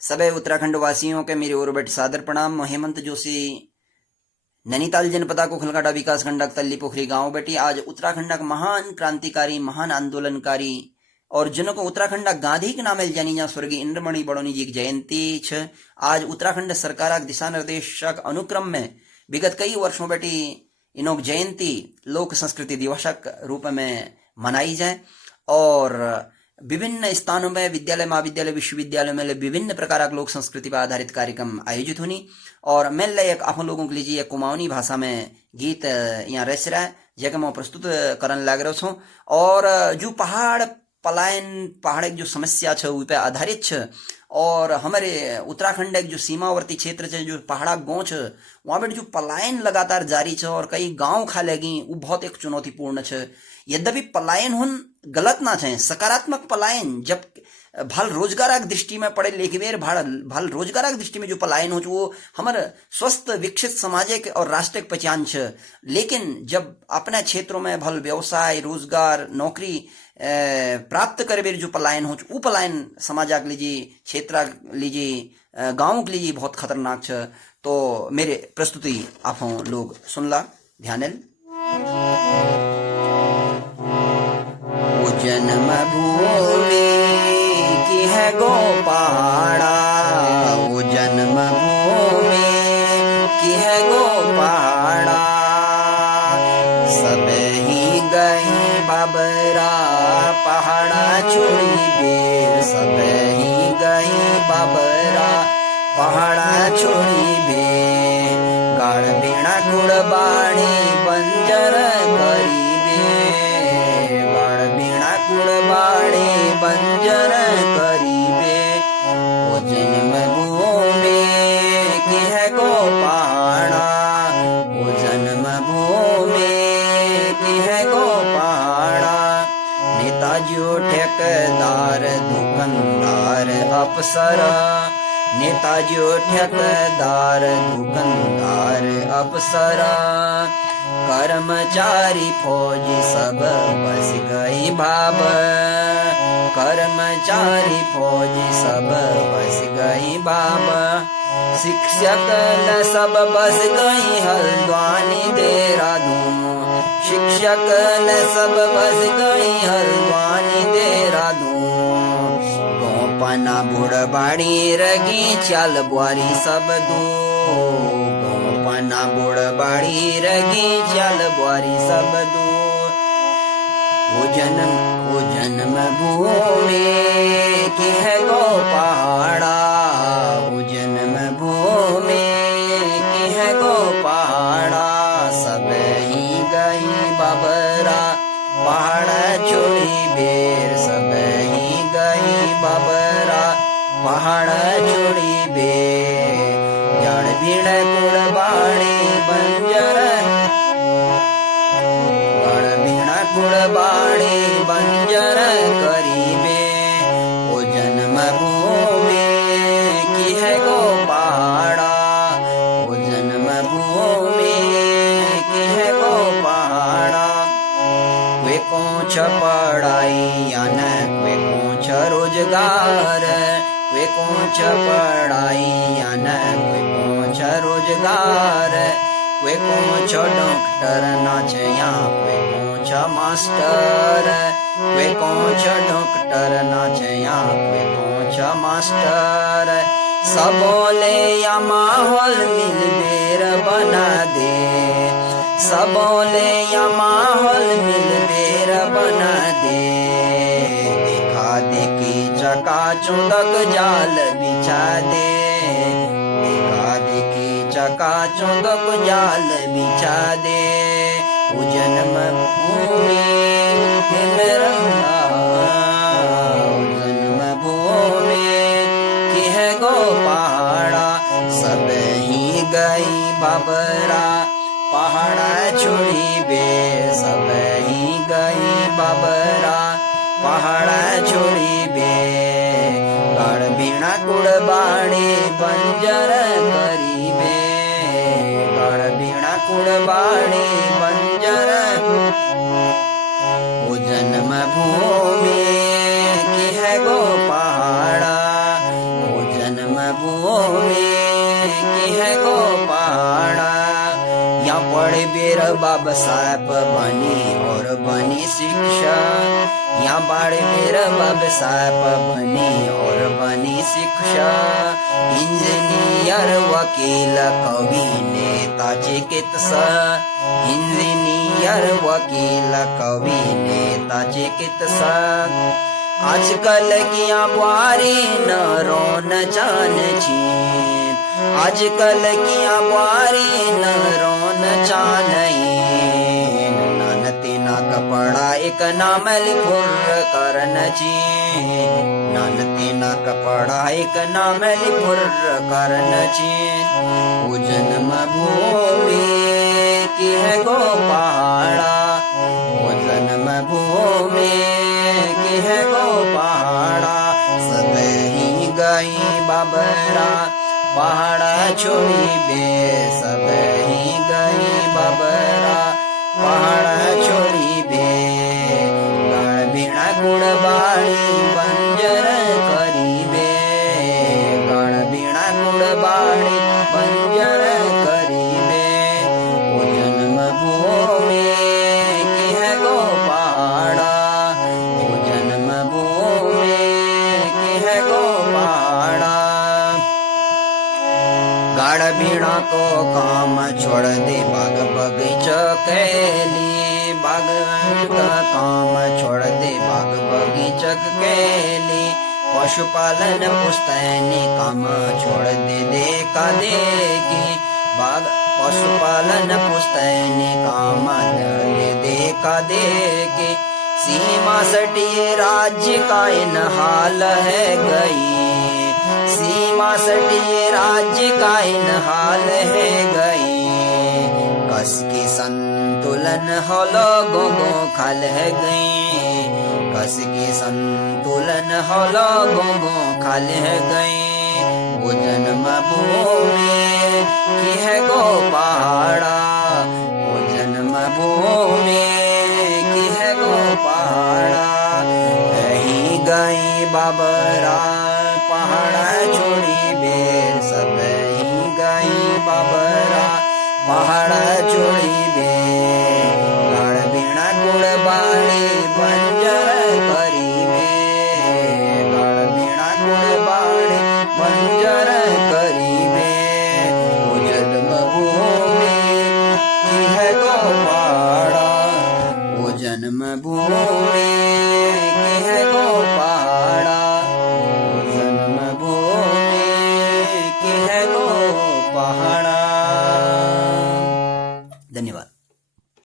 सभी उत्तराखंड वासियों के मेरी ओर बट सादर प्रणाम। हेमंत जोशी, नैनीताल जनपदा को खलकाटा विकास खंड तल्ली पोखरी गांव बेटी आज उत्तराखंड महान क्रांतिकारी, महान आंदोलनकारी और जिनको उत्तराखंड गांधी के नाम जानी जा स्वर्गीय इंद्रमणि बड़ोनी जी की जयंती छ। आज उत्तराखंड सरकार दिशा निर्देशक अनुक्रम में विगत कई वर्षों बेटी इनोक जयंती लोक संस्कृति दिवसक रूप में मनाई जाए और विभिन्न स्थानों में विद्यालय, महाविद्यालय, विश्वविद्यालय में विभिन्न प्रकार के लोक संस्कृति पर आधारित कार्यक्रम आयोजित होनी। और मैं एक आप लोगों के लिए कुमाऊनी भाषा में गीत यहाँ रच रहा है जगह मैं प्रस्तुत करने लग रहा हूँ। और जो पहाड़ एक जो समस्या छ उस पर आधारित छ और हमारे उत्तराखंड एक जो सीमावर्ती क्षेत्र है, जो पहाड़ा गाँव छ, वहाँ पर जो पलायन लगातार जारी छ और कई गांव खा लेगी वो बहुत एक चुनौतीपूर्ण छ। यद्यपि पलायन हुन गलत ना छे, सकारात्मक पलायन जब भल रोजगार दृष्टि में पढ़े लिखे बेर भल रोजगार दृष्टि में जो पलायन हो वो हमारे स्वस्थ विकसित सामाजिक और राष्ट्र पहचान छ। लेकिन जब अपने क्षेत्रों में भल व्यवसाय, रोजगार, नौकरी प्राप्त करे बेर जो पलायन हो वो पलायन समाज के लीजिए, क्षेत्र लीजिए, गाँव के लीजिए बहुत खतरनाक छ। तो मेरे प्रस्तुति आप लोग सुनला ध्यान। जन्म भूमि की है गो पहाड़ा, वो जन्म भूमि की है गो पहाड़ा, सब ही गए बाबरा पहाड़ा छोड़ी बेर, सब ही गए बाबरा पहाड़ा छोड़ी बेर, गाड़ बीणा कुड़बाणी बंजर करी कुड़बाड़ी बंजर करीबे, वो जन्म भूमि की है गो पहाड़ा, वो जन्म भूमि की है गो पहाड़ा। नेताजी ठेकेदार, दुकानदार, अफसर, नेताजी ठेकेदार, दुकानदार, अफसर, कर्मचारी फौजी सब बस गई भाब, कर्मचारी फौजी सब बस गई बाब, शिक्षक न सब बस गई हल्द्वानी देहरादून, शिक्षक न सब बस गई हल्द्वानी देहरादून, गोपना बुढ़बाड़ी रगी चाल बुआरी सब दो, पना बुढ़बाड़ी रगी चल बुआरी सब दो, वो जन्म भूमि की है गो पहाड़ा, वो जन्म भूमि की है गो पहाड़ा, सब ही गई बाबरा पहाड़ छोड़ी बेर, सब ही गई बाबरा पहाड़ छोड़ी बेर, जड़ भीड़ कुड़बाड़ी बंजर, गड़ भीड़ कुड़बाड़ी बंजर करीबे, वो जन्म भूमि की है गो पहाड़ा, वो जन्म भूमि की है गो पहाड़ा। वे कौन छ पढ़ाई या न वे कौन छ रोजगार, वे कौन छ पढ़ाई या न वे कौन छ रोजगार, वे कौन छ डॉक्टर नाच या वे कौन छ मास्टर, वे कौन छ डॉक्टर नाच या वे कौन छ मास्टर, सबोले या माहौल मिल बेर बना दे, सबोले या माहौल मिल बेर बना दे, चका चुंदक जाल बिछा दे, देखा देखी चका चुंदक जाल बिछा दे, वो जन्म भूमि मेरा, वो जन्म भूमि की है गो पहाड़ा, सब ही गई बाबरा पहाड़ा छोड़ी बे, सब ही गई बाबरा पहाड़ा छोड़ी बे, गड़ बीणा कुड़बाड़ी बंजर करीबे, गड़ बीणा कुड़बाड़ी बंजर, वो जन्म भूमि की है गो पहाड़ा, वो जन्म बाबा साहब बनी और बनी शिक्षा, यहाँ बाड़मेर बाबा साहब बनी और बनी शिक्षा। इंजीनियर वकील कवि नेता चिकित्सा, इंजीनियर वकील कवि नेता चिकित्सा। आजकल किया बुआरी न रोन जान छीन, आजकल किया बुआरी न रोन चानईन। नानती ना कपड़ा एक नाम लिपुर करन चीन, नानती ना कपड़ा एक नाम लिपुर करन चीन। वो जन्म भूमि की है गो पहाड़ा, वो जन्म भूमि की है गो पहाड़ा। सदही गई बाबरा पहाड़ा छोड़ी बे, सब ही गई बाबरा पहाड़ा छोड़ी बे। गण बीणा गुड़बाड़ी बंजर करी बे, गण बीणा गुड़बाड़ी बंजर करी बे। वो जन्म भूमि की है गो पहाड़ा, वो जन्म भूमि की है गो पहाड़ा। गाड़ बीणा को काम छोड़ दे बाग बगीचा कैली, बाग का काम छोड़ दे बाग बगीचा कैली। पशुपालन पुस्तैनी काम छोड़ दे देखा देखी, बाग पशुपालन पुस्तैनी काम ले देखा देखी। सीमा सटी राज्य का इन हाल है गई, सीमा सटी राज्य का इन हाल है गई। कस की संतुलन हो लोगों को खाल है गई, कस की संतुलन हो लोगों को खाल है गई। वो जन्म भूमि की है गो पहाड़ा, वो जन्म भूमि की है गो पहाड़ा। कहीं गई बाबरा पहाड़ा छोड़ी बेर, सब ही गई बाबरा पहाड़ा छोड़ी बेर। गण बीणा गुड़बाड़ी बंजर करी बे, गण बीणा गुड़बाड़ी बंजर करी बे। वो जन्म भूमि की है गो पहाड़ा, वो जन्म भूमि